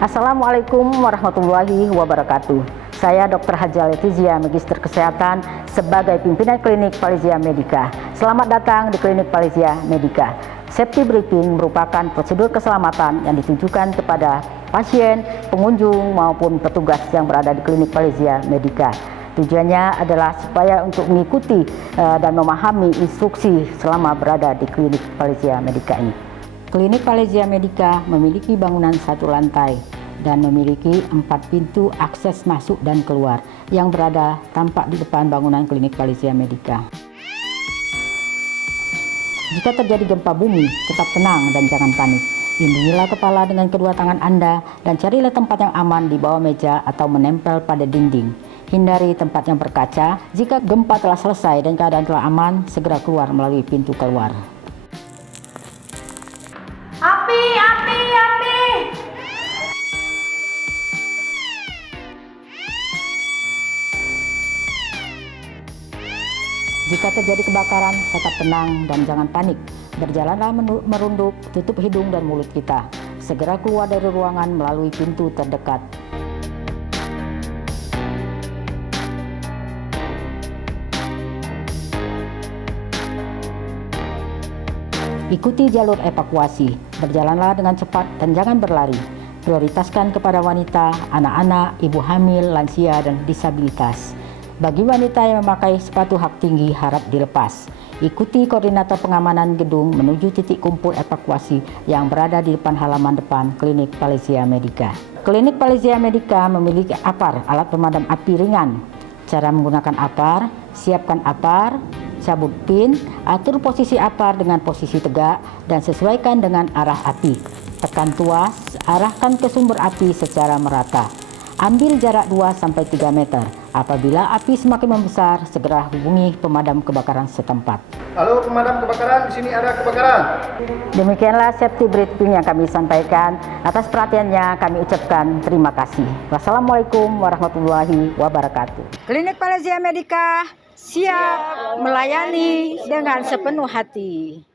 Assalamualaikum warahmatullahi wabarakatuh. Saya Dr. Haja Letizia, Magister Kesehatan sebagai pimpinan Klinik Palizia Medica. Selamat datang di Klinik Palizia Medica. Safety briefing merupakan prosedur keselamatan yang ditujukan kepada pasien, pengunjung maupun petugas yang berada di Klinik Palizia Medica. Tujuannya adalah supaya untuk mengikuti dan memahami instruksi selama berada di Klinik Palizia Medica ini. Klinik Palizia Medica memiliki bangunan satu lantai dan memiliki 4 pintu akses masuk dan keluar yang berada tampak di depan bangunan Klinik Palizia Medica. Jika terjadi gempa bumi, tetap tenang dan jangan panik. Lindungilah kepala dengan kedua tangan Anda dan carilah tempat yang aman di bawah meja atau menempel pada dinding. Hindari tempat yang berkaca. Jika gempa telah selesai dan keadaan telah aman, segera keluar melalui pintu keluar. Api! Jika terjadi kebakaran, tetap tenang dan jangan panik. Berjalanlah merunduk, tutup hidung dan mulut kita. Segera keluar dari ruangan melalui pintu terdekat. Ikuti jalur evakuasi. Berjalanlah dengan cepat dan jangan berlari. Prioritaskan kepada wanita, anak-anak, ibu hamil, lansia, dan disabilitas. Bagi wanita yang memakai sepatu hak tinggi harap dilepas. Ikuti koordinator pengamanan gedung menuju titik kumpul evakuasi yang berada di depan halaman depan Klinik Palizia Medica. Klinik Palizia Medica memiliki APAR, alat pemadam api ringan. Cara menggunakan APAR: siapkan APAR, cabut pin, atur posisi APAR dengan posisi tegak dan sesuaikan dengan arah api. Tekan tuas, arahkan ke sumber api secara merata. Ambil jarak 2-3 meter. Apabila api semakin membesar, segera hubungi pemadam kebakaran setempat. Halo pemadam kebakaran, di sini ada kebakaran. Demikianlah safety briefing yang kami sampaikan. Atas perhatiannya kami ucapkan terima kasih. Wassalamualaikum warahmatullahi wabarakatuh. Klinik Palizia Medica siap melayani dengan sepenuh hati.